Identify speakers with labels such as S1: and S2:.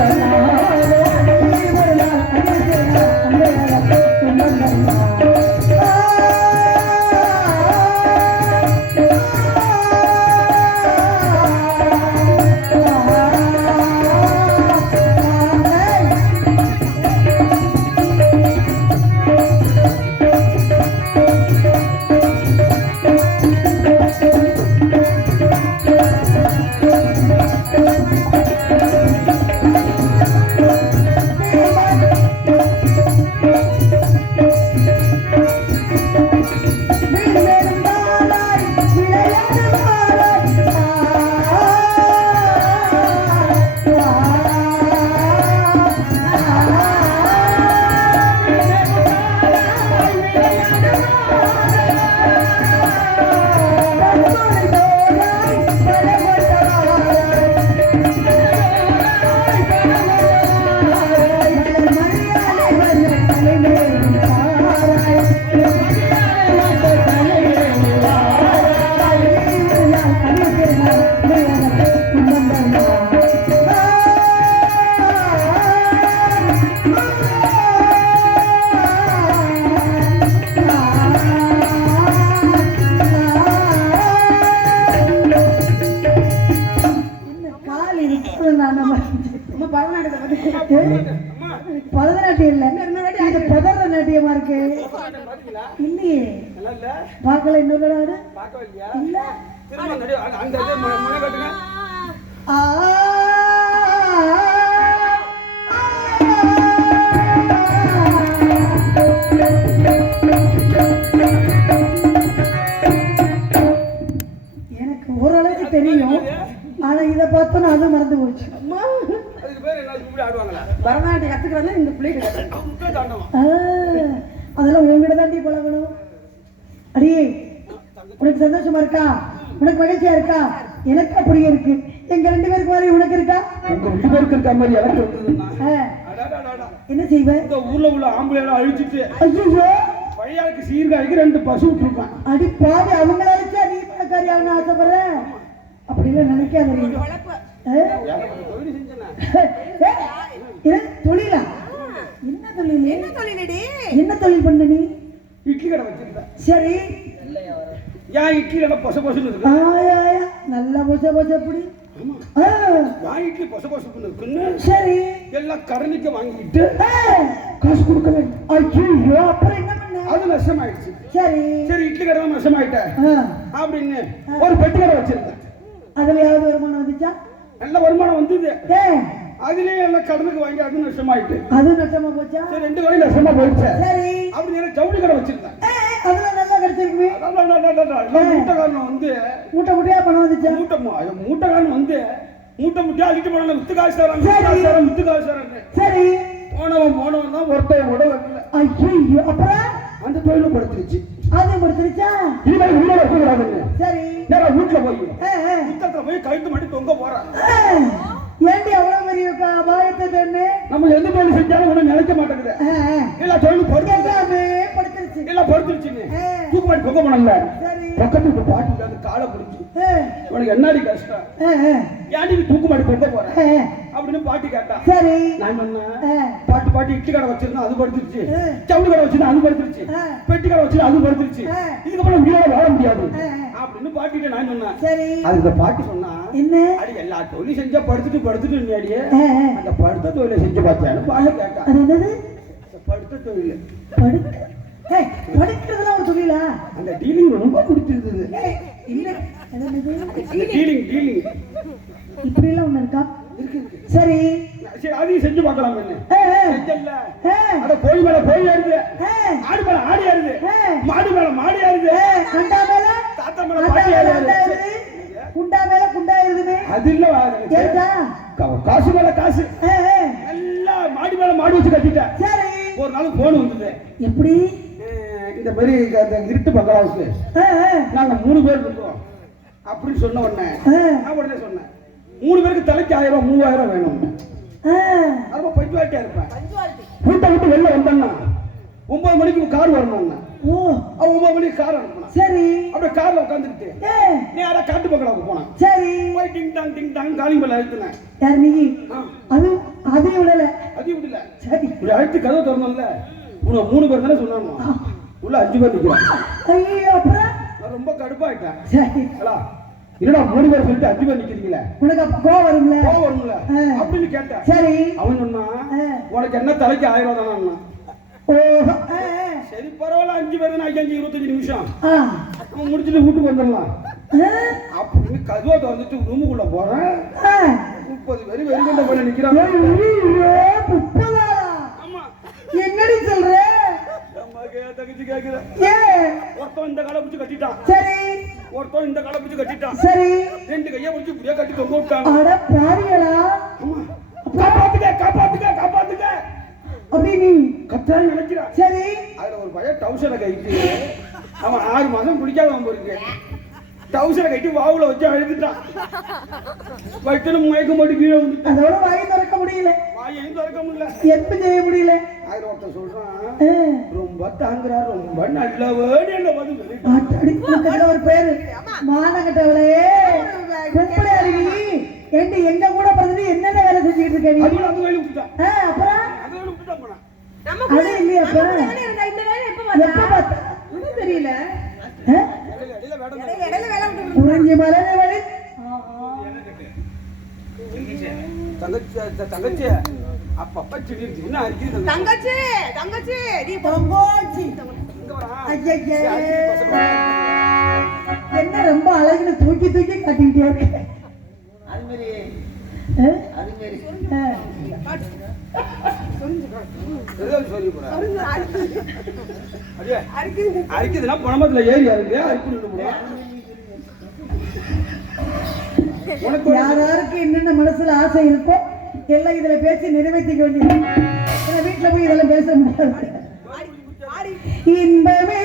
S1: Gracias. கால் நாட்டியமா இருக்கு? இல்லையே. பார்க்கல இன்னொரு நாடு இல்ல.
S2: பரதநாட்டியம் கத்துக்கிறதா இந்த
S1: ஆ, அதெல்லாம் உங்ககிட்ட தாண்டி பழகணும் அடியே உனக்கு சந்தோஷமா இருக்கா? உனக்கு மகிழ்ச்சியா இருக்கா? எனக்கு அப்படியே இருக்கு. எங்க ரெண்டு பேருக்கு மாதிரி உனக்கு இருக்கா?
S3: உங்க ரெண்டு பேருக்கு இருக்க மாதிரி எனக்கு.
S1: என்ன செய்வ?
S3: இந்த ஊர்ல உள்ள ஆம்பளையால அழிச்சிட்டு
S1: ஐயோ
S3: பையாளுக்கு சீர்காழிக்கு ரெண்டு பசு விட்டுருப்பான்
S1: அடி பாவி அவங்கள அழைச்சா நீ பணக்காரி ஆகணும் ஆசைப்படுற? அப்படிலாம் நினைக்காத நீ. ஆ?
S3: ஏகப்பட்ட தொழில் செஞ்சேனே.
S1: ஏ, இது தொழிலா என்ன தொழில்
S2: என்ன தொழிலடி
S1: என்ன தொழில் பண்ண நீ?
S3: இட்லி கடை வச்சிருந்தேன்
S1: சரி.
S3: ஏன் இட்லி கடை பொச பொசுன்னு இருக்கு.
S1: நல்லா அப்படி
S3: ஆமா.
S1: ஆ,
S3: ஏன் இட்லி பொச பொசுன்னு இருக்குன்னு
S1: சரி.
S3: எல்லாம் கடனுக்கு வாங்கிட்டு. காசு கொடுக்கவே இல்லை.
S1: ஐயோ அப்புறம் என்ன பண்ண?
S3: அது நஷ்டமாயிடுச்சு.
S1: சரி.
S3: சரி இட்லி கடை தான் நஷ்டமாயிட்டேன்
S1: ஆ,
S3: அப்படின்னு ஒரு பெட்டி கடை வச்சிருந்தேன்.
S1: அதுலயாவது வருமானம் வந்துச்சா?
S3: நல்ல வருமானம் வந்தது. அதுலயே எல்லாம் கடனுக்கு வாங்கி அது நஷ்டமாயிட்டு.
S1: அது நஷ்டமா போச்சா?
S3: சரி ரெண்டு கடையும் நஷ்டமா போயிடுச்சு.
S1: சரி.
S3: அப்படி நேரம் ஜவுளி கடை வச்சிருந்தேன்.
S1: அதுல நல்லா கிடைச்சிருக்குமே.
S3: மூட்டைக்காரன் வந்து
S1: மூட்டை மூட்டையா பணம் வந்துச்சா?
S3: மூட்டை மூட்டைக்காரன் வந்து மூட்டை முட்டியா அள்ளிட்டு போனாங்க வித்து காசு தராங்க. காசு தராங்க வித்து காசு தராங்க
S1: சரி.
S3: போனவன் போனவன் தான் ஒருத்தன் கூட வரல
S1: ஐயோ அப்புறம்?
S3: அந்த தொழிலும் படுத்துருச்சு.
S1: அது முடிச்சிருச்சா
S3: இனிமேல் உள்ள இருக்கக்கூடாதுன்னு
S1: சரி.
S3: நேரா வீட்டுல போய். புத்தகத்துல போய் கழுத்து மாட்டி தொங்க போறான்.
S1: அபாயத்தை தண்ணு.
S3: நம்ம எந்த தொழில் செஞ்சாலும் ஒன்றும் நினைக்க மாட்டேங்குது. எல்லா தொழிலும் படுத்து
S1: எல்லாமே படுத்துருச்சு
S3: எல்லாம் படுத்துருச்சுன்னு
S1: ஆ,
S3: தூக்கு மாட்டி தொங்க போனல
S1: சரி.
S3: பக்கத்து வீட்டு பாட்டி உட்கார்ந்து காலை பிடிச்சி. உனக்கு என்னடி கஷ்டம்? ஏன்டி நீ தூக்கு மாட்டி தொங்க போற? அப்படின்னு பாட்டி கேட்டா.
S1: சரி.
S3: நான் பண்ணேன்?
S1: ஆ,
S3: பாட்டு பாட்டு கடை வச்சிருந்தா அது படுத்துருச்சு. சவுளி கடை வச்சிருந்தா அது படுத்துருச்சு. பெட்டி கடை வச்சிருந்தா அது படுத்துருச்சு. இதுக்கப்புறம் உயிரோட வாழ முடியாது. அப்படின்னு பாட்டிட்ட நான் சொன்னேன்.
S1: சரி.
S3: இந்த பாட்டி சொன்னா
S1: என்ன?
S3: அடி எல்லா தொழிலும் செஞ்சா படுத்துட்டு படுத்துட்டு
S1: ஆ.
S3: அந்த படுத்த தொழிலை செஞ்சு பார்த்தியான்னு பாட்டு கேட்டா.
S1: அது என்னது?
S3: படுத்த தொழில்.
S1: ஏய், படுக்கிறதுலாம் ஒரு தொழிலா?
S3: அந்த டீலிங் ரொம்ப பிடிச்சிருந்தது.
S1: இல்ல. அது
S3: டீலிங் டீலிங்.
S1: இப்படி எல்லாம் ஒண்ணு இருக்கா? சரி.
S3: சரி அதையும் செஞ்சு பார்க்கலாம் என்ன? அட கோழி மேல கோழி ஆடுது ஆடு மேல ஆடி ஆடுது. மாடு மேல மாடி ஆடுது
S1: ஆ, அண்டா மேல?
S3: தாத்தா மேல பாட்டி
S1: குண்டா மேல குண்டா இருதுமே.
S3: அது இல்ல
S1: ஏதா
S3: கா- காசு மேல காசு. நல்லா மாடி மேல மாடி வச்சு கட்டிட்டேன்.
S1: சரி.
S3: ஒரு நாள் போன் வந்தது.
S1: எப்படி?
S3: இந்த மாதிரி அந்த இருட்டு
S1: ஆ, ஆ,
S3: நாங்க மூணு பேர் இருக்கோம் அப்படின்னு சொன்ன உடனே நான் உடனே சொன்னேன். மூணு பேருக்கு தலைக்கு ஆயிரம் ரூபாய் மூவாயிரம் வேணும்.
S1: ஆ,
S3: ரொம்ப பஞ்சுவாலிட்டியா இருப்பேன். வீட்டை விட்டு வெளில வந்தேன்னா ஒன்பது மணிக்கு கார் வரணும்
S1: ஓ
S3: அவன் ஒன்பது மணிக்கு கார் அனுப்பினான்
S1: சரி.
S3: அப்படியே கார்ல உட்காந்துக்கிட்டு
S1: ஏ.
S3: நேரா காட்டு பங்களாவுக்கு போனான்.
S1: சரி.
S3: போய் ding dong ding dong calling bell அழுத்தினேன்.
S1: யார் நீ. அது அதையும் விடல.
S3: அது விடல.
S1: சரி.
S3: இப்படி அழைத்து கதவை திறந்தோம்ல உனக்கு மூணு பேர் தானே சொன்னாங்க உள்ள அஞ்சு பேர் நிற்கிறான்
S1: ஐயோ அப்புறம்?
S3: நான் ரொம்ப கடுப்பாயிட்டேன்.
S1: சரி.
S3: என்னடா மூணு பேர் சொல்லிட்டு அஞ்சு பேர் நிக்கிறீங்களே?
S1: உனக்கு அப்ப கோவம் வரும்ல?
S3: கோவம் வரும்ல?
S1: ஆ.
S3: அப்படின்னு கேட்டேன்.
S1: சரி.
S3: அவன் சொன்னா. உனக்கு என்ன தலைக்கு ஆயிரம் தானே
S1: ஓ
S3: பரவாயில்ல அஞ்சு பேர் தானே அஞ்சு இருபத்தஞ்சு நிமிஷம். முடிச்சுட்டு வீட்டுக்கு வந்துடலாம்.
S1: ஆ,
S3: அப்படின்னு கதவை திறந்துட்டு ரூமுக்குள்ள போறேன். முப்பது பேர் வெறிகொண்ட
S1: முப்பதா?
S3: ஆமா.
S1: என்னடி சொல்ற?
S3: தங்கச்சி கேக்குறேன்
S1: ஏ.
S3: ஒருத்தன் இந்த காலை பிடிச்சு கட்டிட்டான்.
S1: சரி.
S3: ஒருத்தன் இந்த காலை பிடிச்சு கட்டிட்டான்.
S1: சரி.
S3: ரெண்டு கையை பிடிச்சு இப்படியே கட்டி தொங்க விட்டாங்க.
S1: அட பாருங்களா
S3: ஆமா. காப்பாத்துக்க காப்பாத்துக்க காப்பாத்துக்க.
S1: அப்படி நீ
S3: கத்தான்னு நினைக்கிறான்
S1: சரி.
S3: அதுல ஒரு பையன் டவுசரை கைட்டு அவன் ஆறு மாசம் குடிக்காதவன் போயிருக்கு டவுசரை கட்டி வாவுல வச்சு அழுதுட்டான். வயிற்றுல மயக்கம் போட்டு கீழே வந்து
S1: அதோட வாய் திறக்க முடியல.
S3: வாயையும் திறக்க முடியல.
S1: எப்ப செய்ய முடியல.
S3: ஆயிரம் ஒருத்தன் சொல்றான் ரொம்ப தாங்குறா ரொம்ப நல்லவன்னு என்ன வந்து
S1: ஒரு பேரு. மானகட்டவளே கும்பலே அருவி ஏண்டி எங்க கூட பிறந்து என்னென்ன வேலை செஞ்சுட்டு இருக்க ஆ, அப்புறம்? அது இல்லையா அப்ப
S3: தங்கச்சி. அப்பப்ப இருக்கு என்ன அரிக்குது தங்கச்சி
S2: தங்கச்சி நீ
S1: தொங்கோச்சி. என்ன ரொம்ப அழகுன்னு தூக்கி தூக்கி காட்டிக்கிட்டே இருக்கு.
S3: ஏதோ சொல்லி போறா. அடியே, அரிக்குதுன்னா பணமத்துல ஏறி ஒரு-
S1: யாராருக்கு என்னென்ன மனசுல ஆசை இருக்கோ எல்லாம் இதுல பேசி நிறைவேற்றிக்க வேண்டியது வீட்டுல போய் இதெல்லாம் பேச முடியாது. இன்பமே